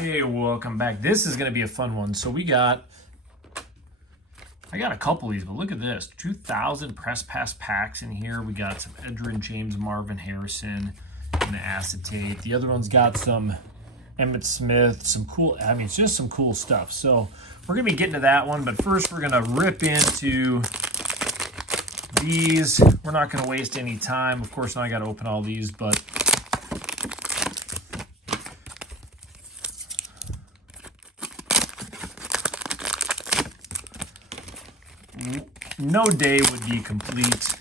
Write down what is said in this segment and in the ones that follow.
Hey, welcome back. This is going to be a fun one. So I got a couple of these, but look at this. 2,000 press pass packs in here. We got some Edgerrin James, Marvin Harrison, and the acetate. The other one's got some Emmitt Smith, some cool, it's just some cool stuff. So we're going to be getting to that one, but first we're going to rip into these. We're not going to waste any time. Of course, now I got to open all these, but no day would be complete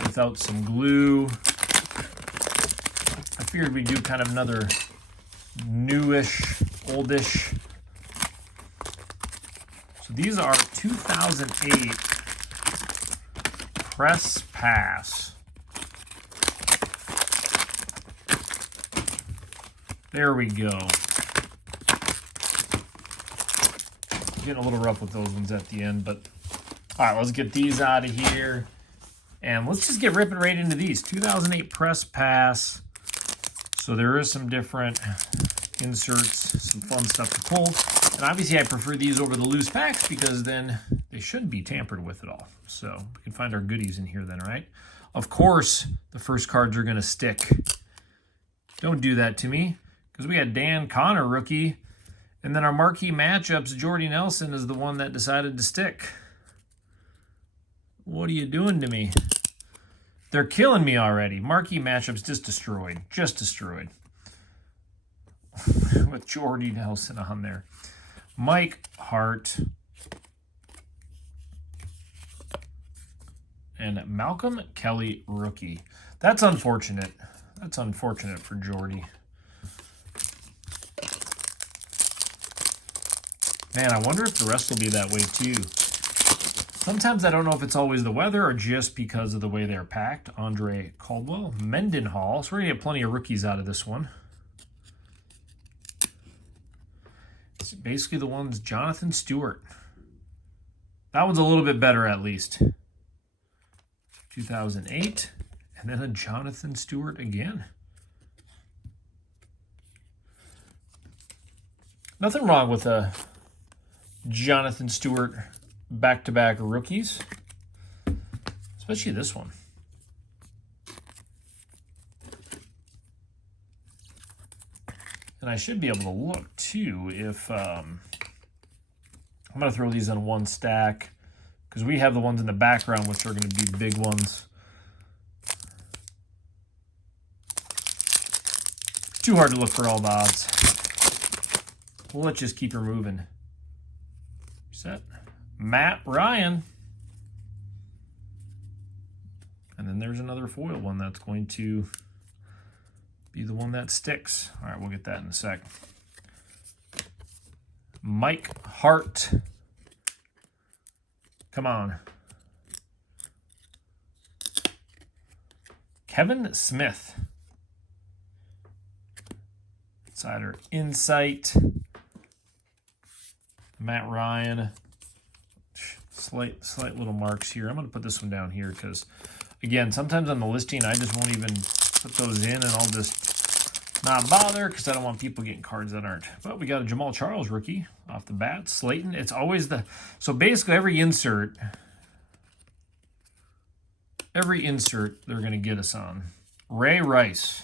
without some glue. I figured we'd do kind of another newish, oldish. So these are 2008 press pass. There we go. Getting a little rough with those ones at the end, but all right, let's get these out of here. And let's just get ripping right into these. 2008 press pass. So there is some different inserts, some fun stuff to pull. And obviously I prefer these over the loose packs because then they shouldn't be tampered with at all. So we can find our goodies in here then, right? Of course, the first cards are going to stick. Don't do that to me, because we got Dan Connor rookie. And then our marquee matchups, Jordy Nelson is the one that decided to stick. What are you doing to me? They're killing me already. Marquee matchups just destroyed. Just destroyed. With Jordy Nelson on there. Mike Hart. And Malcolm Kelly rookie. That's unfortunate. That's unfortunate for Jordy. Man, I wonder if the rest will be that way too. Sometimes I don't know if it's always the weather or just because of the way they're packed. Andre Caldwell, Mendenhall. So we're going to get plenty of rookies out of this one. It's basically the one's Jonathan Stewart. That one's a little bit better at least. 2008. And then a Jonathan Stewart again. Nothing wrong with a Jonathan Stewart back-to-back rookies, especially this one. And I should be able to look too if I'm going to throw these on one stack because we have the ones in the background which are going to be the big ones. Too hard to look for all the odds. Well, let's just keep her moving. Set. Matt Ryan. And then there's another foil one that's going to be the one that sticks. All right, we'll get that in a sec. Mike Hart. Come on. Kevin Smith. Insider Insight. Matt Ryan. Slight little marks here. I'm going to put this one down here because, again, sometimes on the listing, I just won't even put those in and I'll just not bother because I don't want people getting cards that aren't. But we got a Jamal Charles rookie off the bat. Slayton. It's always the... So basically every insert they're going to get us on. Ray Rice.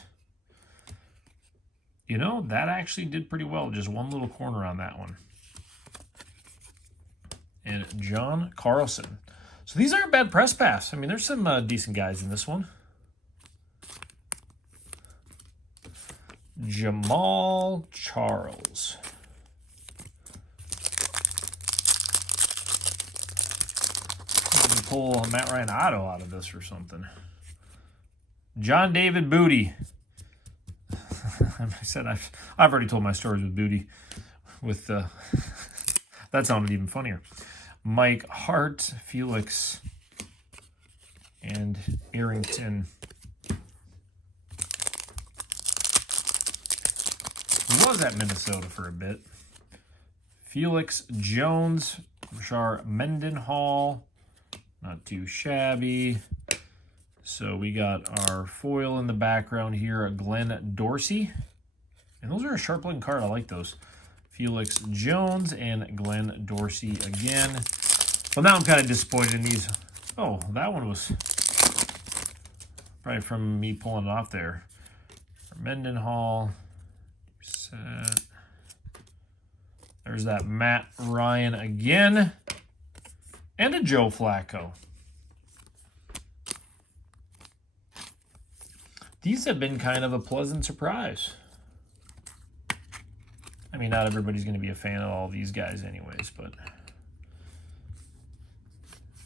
You know, that actually did pretty well. Just one little corner on that one. And John Carlson. So these aren't bad press pass. I mean, there's some decent guys in this one. Jamal Charles. Maybe pull a Matt Ryan auto out of this or something. John David Booty. I said I've already told my stories with Booty. With that sounded even funnier. Mike Hart, Felix, and Arrington. He was at Minnesota for a bit. Felix Jones, Rashard Mendenhall, not too shabby. So we got our foil in the background here, Glenn Dorsey. And those are a sharp-looking card. I like those. Felix Jones and Glenn Dorsey again. Well, now I'm kind of disappointed in these. Oh, that one was probably from me pulling it off there. Mendenhall. Set. There's that Matt Ryan again. And a Joe Flacco. These have been kind of a pleasant surprise. I mean, not everybody's going to be a fan of all these guys anyways, but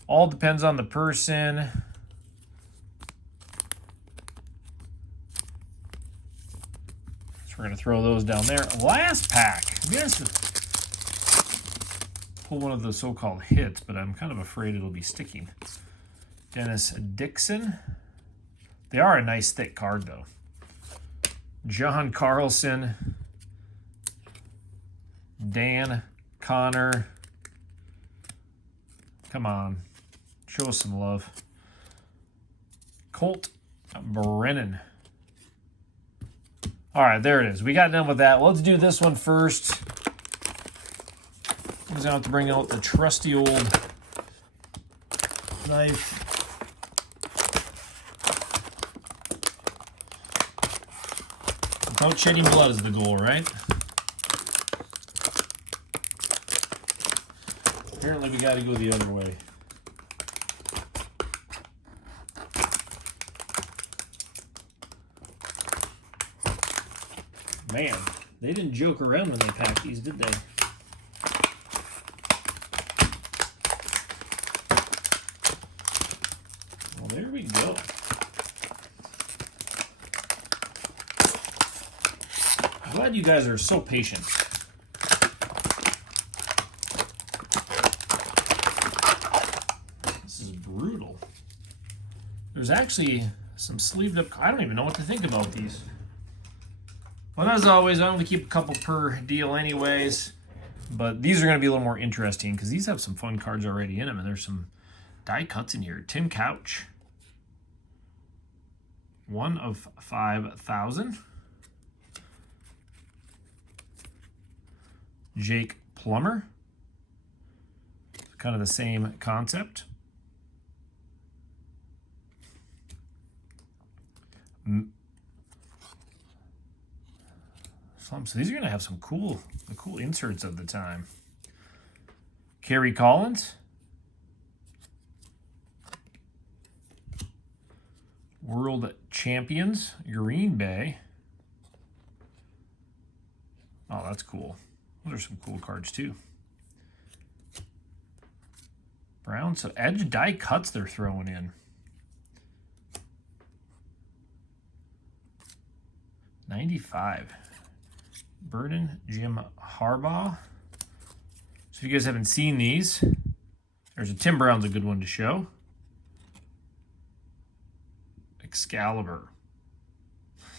all depends on the person. So we're going to throw those down there. Last pack. We have to pull one of the so-called hits, but I'm kind of afraid it'll be sticking. Dennis Dixon. They are a nice thick card, though. John Carlson. Dan Connor. Come on. Show us some love. Colt Brennan. All right, there it is. We got done with that. Let's do this one first. I'm going to have to bring out the trusty old knife. Without shedding blood is the goal, right? Apparently we got to go the other way. Man, they didn't joke around when they packed these, did they? Well, there we go. I'm glad you guys are so patient. This is brutal. There's actually some sleeved up. I don't even know what to think about these. But as always, I only keep a couple per deal anyways. But these are going to be a little more interesting because these have some fun cards already in them. And there's some die cuts in here. Tim Couch. 1 of 5,000. Jake Plummer. Kind of the same concept. So these are going to have some cool inserts of the time. Kerry Collins. World Champions, Green Bay. Oh, that's cool. Those are some cool cards too. Browns, so edge die cuts they're throwing in. 95. Burden, Jim Harbaugh. So if you guys haven't seen these, there's a Tim Brown's a good one to show. Excalibur.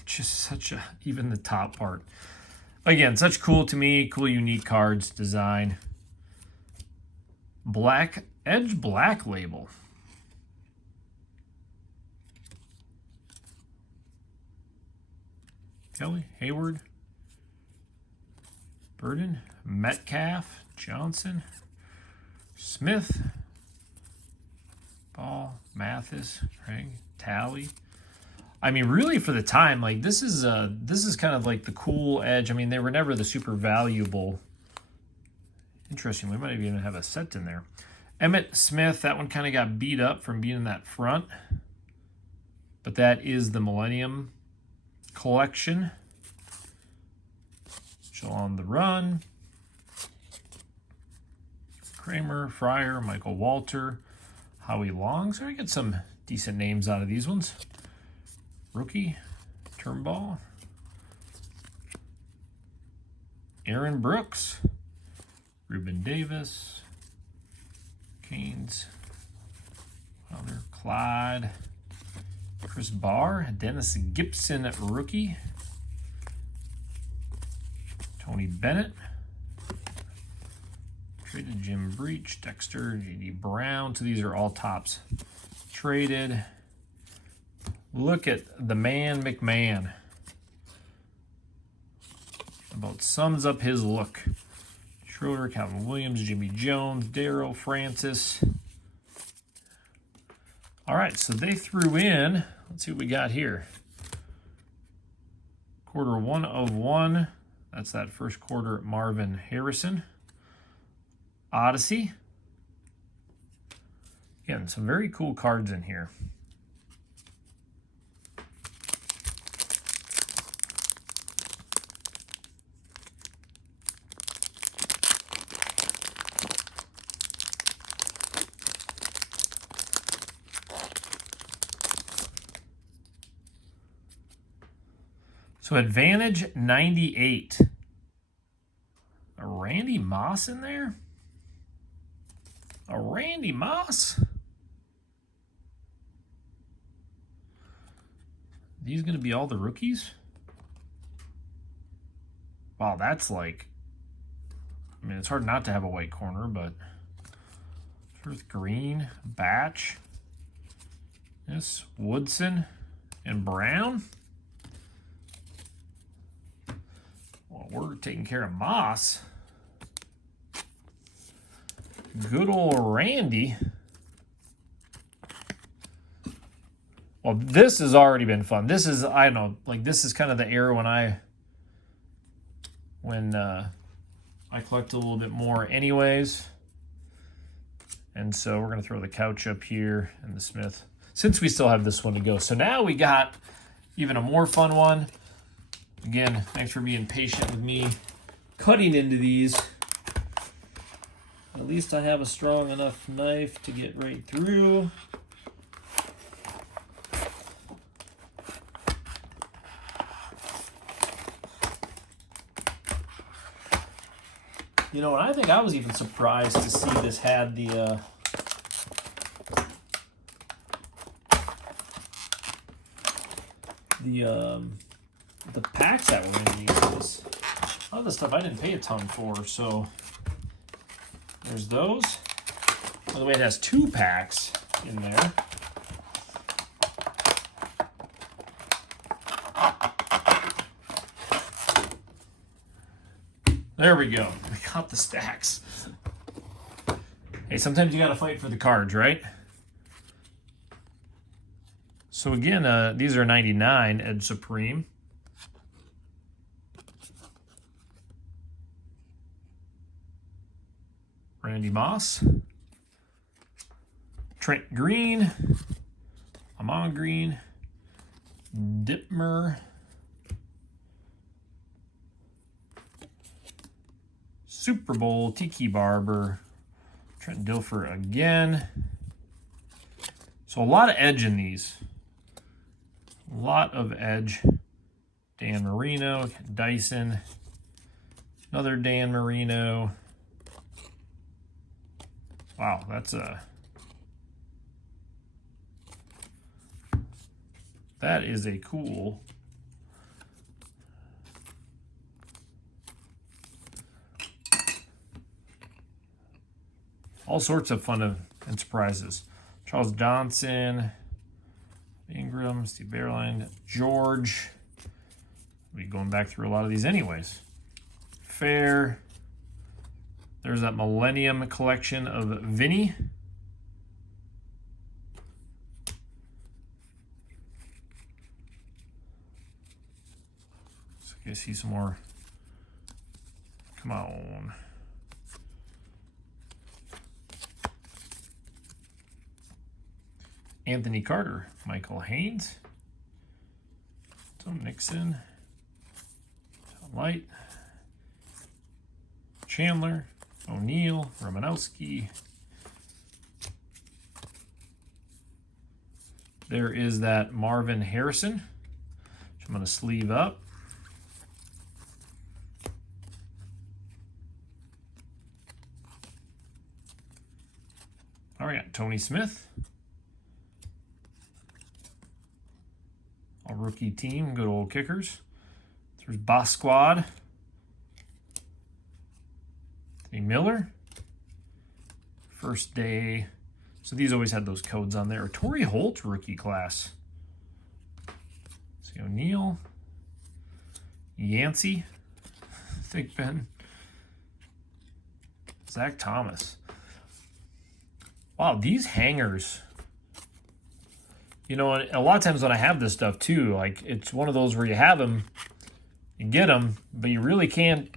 Just such a, even the top part. Again, such cool to me, cool unique cards, design. Black, Edge Black label. Kelly, Hayward. Burden, Metcalf, Johnson, Smith, Ball, Mathis, Craig, Talley. I mean, really for the time, like this is kind of like the cool edge. I mean, they were never the super valuable. Interesting, we might even have a set in there. Emmitt Smith, that one kind of got beat up from being in that front. But that is the Millennium Collection. Still on the run. Kramer, Fryer, Michael Walter, Howie Long. So I get some decent names out of these ones. Rookie, Turnbull. Aaron Brooks, Ruben Davis, Canes, Hunter, Clyde, Chris Barr, Dennis Gibson, rookie. Tony Bennett. Traded Jim Breach, Dexter, J.D. Brown. So these are all tops traded. Look at the man McMahon. about sums up his look. Schroeder, Calvin Williams, Jimmy Jones, Darrell Francis. All right, so they threw in, let's see what we got here. Quarter 1 of 1. That's that first quarter Marvin Harrison. Odyssey. Again, some very cool cards in here. So Advantage 98. A Randy Moss in there? A Randy Moss? These going to be all the rookies? Wow, that's like... I mean, it's hard not to have a white corner, but... First Green, Batch. Yes, Woodson and Brown. Well, we're taking care of Moss. Good old Randy. Well, this has already been fun. This is, I don't know, like this is kind of the era when I collect a little bit more anyways. And so we're going to throw the couch up here and the Smith, since we still have this one to go. So now we got even a more fun one. Again, thanks for being patient with me cutting into these. At least I have a strong enough knife to get right through. You know, and I think I was even surprised to see this had the packs that were in these. A lot of the stuff I didn't pay a ton for, so there's those. By the way, it has 2 packs in there. There we go. We got the stacks. Hey, sometimes you got to fight for the cards, right? So again, these are 99 Ed Supreme. Randy Moss. Trent Green. Amon Green. Dittmer. Super Bowl, Tiki Barber, Trent Dilfer again. So a lot of edge in these. A lot of edge. Dan Marino, Dyson, another Dan Marino. Wow, that is a cool. All sorts of fun and surprises. Charles Johnson, Ingram, Steve Bearline, George. We'll be going back through a lot of these anyways. Fair. There's that Millennium collection of Vinny. So you guys see some more. Come on. Anthony Carter, Michael Haynes, Tom Nixon, Tom Light, Chandler, O'Neal, Romanowski. There is that Marvin Harrison, which I'm going to sleeve up. All right, Tony Smith. A rookie team, good old kickers. There's Boss Squad. Miller. First day. So these always had those codes on there. Torrey Holt rookie class. See O'Neal. Yancey. Thick pen. Zach Thomas. Wow, these hangers. You know, a lot of times when I have this stuff too, like it's one of those where you have them, you get them, but you really can't,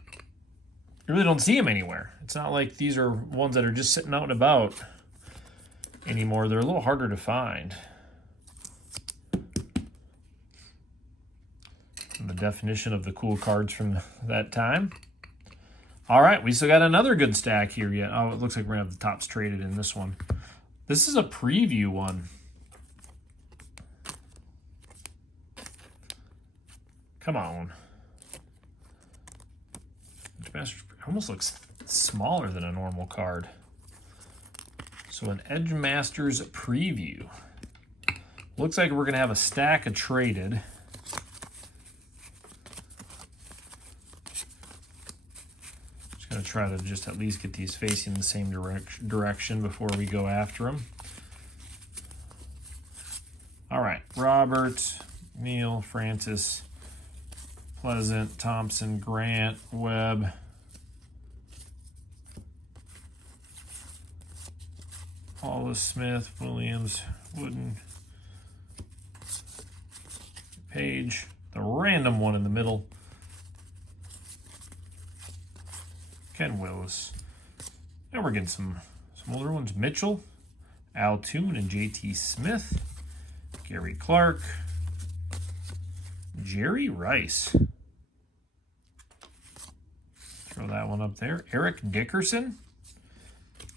you really don't see them anywhere. It's not like these are ones that are just sitting out and about anymore. They're a little harder to find. And the definition of the cool cards from that time. All right, we still got another good stack here yet. Oh, it looks like we're going to have the tops traded in this one. This is a preview one. Come on. Almost looks smaller than a normal card. So an Edge Masters preview. Looks like we're going to have a stack of traded. Just going to try to just at least get these facing the same direction before we go after them. All right, Robert, Neil, Francis, Pleasant, Thompson, Grant, Webb, Paulus, Smith, Williams, Wooden, Page, the random one in the middle, Ken Willis. Now we're getting some older ones. Mitchell, Al Toon, and JT Smith, Gary Clark, Jerry Rice. Throw that one up there. Eric Dickerson.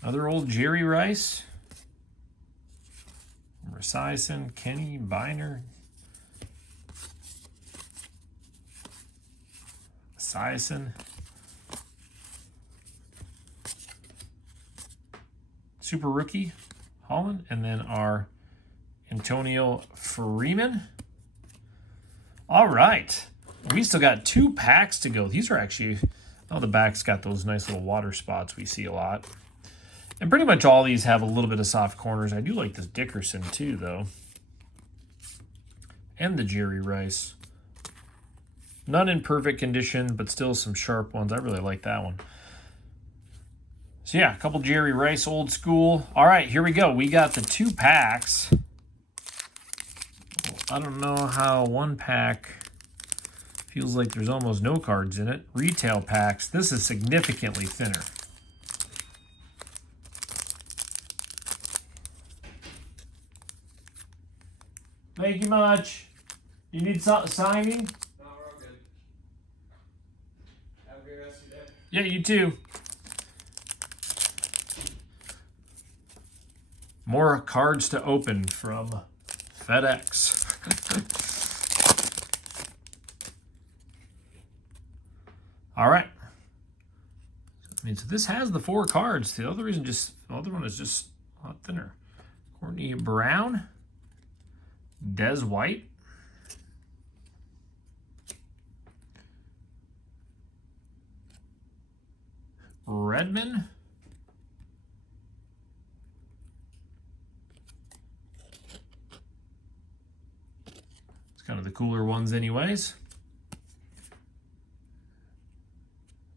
Another old Jerry Rice. Esiason, Kenny, Biner. Esiason. Super Rookie, Holland. And then our Antonio Freeman. All right. We still got 2 packs to go. These are actually, oh, the back's got those nice little water spots we see a lot. And pretty much all these have a little bit of soft corners. I do like this Dickerson too, though. And the Jerry Rice. None in perfect condition, but still some sharp ones. I really like that one. So yeah, a couple Jerry Rice old school. All right, here we go. We got the 2 packs. I don't know how one pack feels like there's almost no cards in it. Retail packs. This is significantly thinner. Thank you much. You need something signing? No, we're all good. Have a great rest of your day. Yeah, you too. More cards to open from FedEx. All right. I mean, so this has the 4 cards. The other reason, the other one is just a lot thinner. Courtney Brown, Des White, Redmond, it's kind of the cooler ones anyways.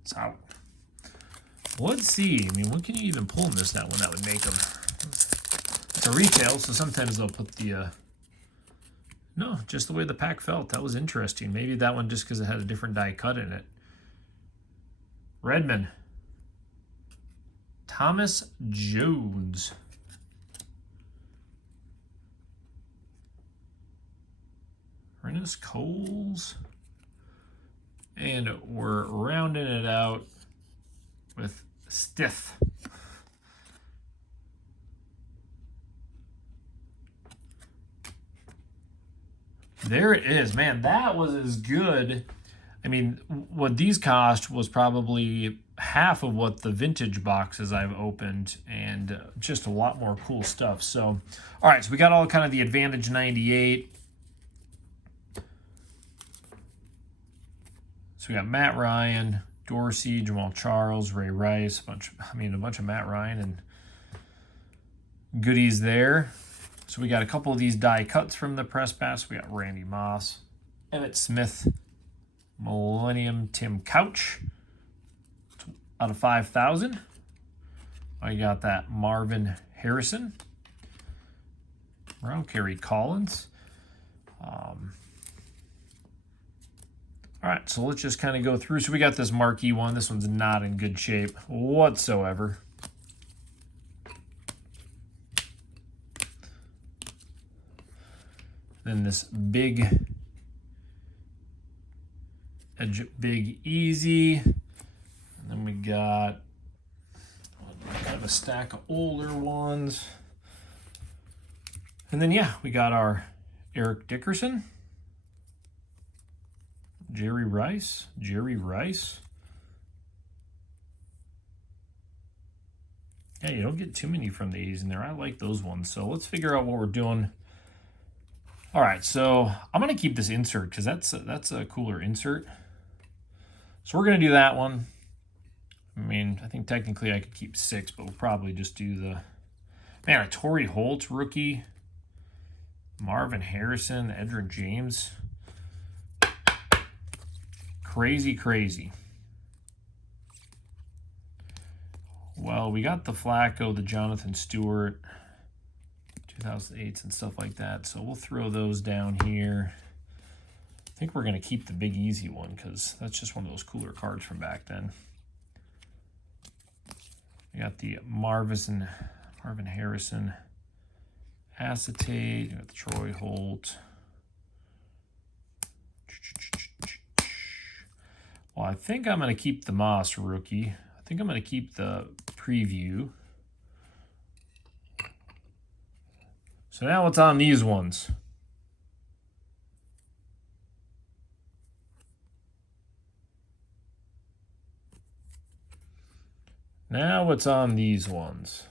So let's see. I mean, what can you even pull in this that one that would make them? It's a retail, so sometimes they'll put the no, just the way the pack felt. That was interesting. Maybe that one just because it had a different die cut in it. Redmond. Thomas Jones. Rennis Coles. And we're rounding it out with Stiff. There it is. Man, that was as good. I mean, what these cost was probably half of what the vintage boxes I've opened, and just a lot more cool stuff. So, all right, so we got all kind of the Advantage 98. So we got Matt Ryan, Dorsey, Jamal Charles, Ray Rice, a bunch of Matt Ryan and goodies there. So we got a couple of these die cuts from the press pass. We got Randy Moss, Emmitt Smith, Millennium Tim Couch, out of 5,000. I got that Marvin Harrison. Brown Kerry Collins. All right, so let's just kind of go through. So we got this marquee one. This one's not in good shape whatsoever. Then this big easy. And then we got kind of a stack of older ones. And then, yeah, we got our Eric Dickerson. Jerry Rice. Yeah, you don't get too many from the 80s in there. I like those ones. So let's figure out what we're doing. All right, so I'm going to keep this insert because that's a cooler insert. So we're going to do that one. I mean, I think technically I could keep 6, but we'll probably just do the... Man, a Torrey Holt rookie. Marvin Harrison, Edgerrin James. Crazy. Well, we got the Flacco, the Jonathan Stewart, 2008s and stuff like that. So we'll throw those down here. I think we're going to keep the Big Easy one because that's just one of those cooler cards from back then. We got the Marvin Harrison acetate. We got the Troy Holt. Well, I think I'm going to keep the Moss rookie. I think I'm going to keep the preview. So now what's on these ones? Now what's on these ones?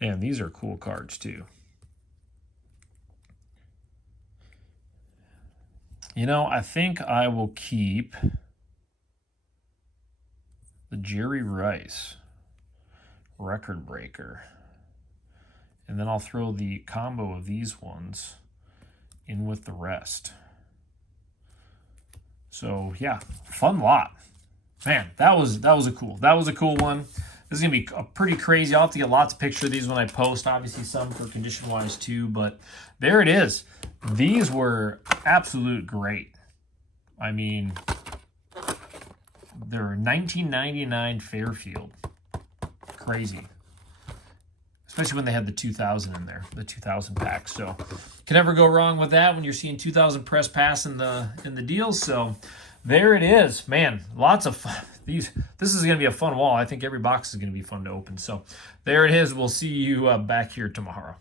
Man, these are cool cards too. You know, I think I will keep the Jerry Rice record breaker. And then I'll throw the combo of these ones in with the rest. So yeah, fun lot. Man, that was a cool one. This is gonna be pretty crazy. I'll have to get lots of pictures of these when I post. Obviously some for condition wise too, but there it is. These were absolute great. I mean, they're 1999 Fairfield. Crazy. Especially when they had the 2000 in there, the 2000 pack. So can never go wrong with that when you're seeing 2000 press pass in the deals. So there it is, man. Lots of fun. This is going to be a fun wall. I think every box is going to be fun to open. So there it is. We'll see you back here tomorrow.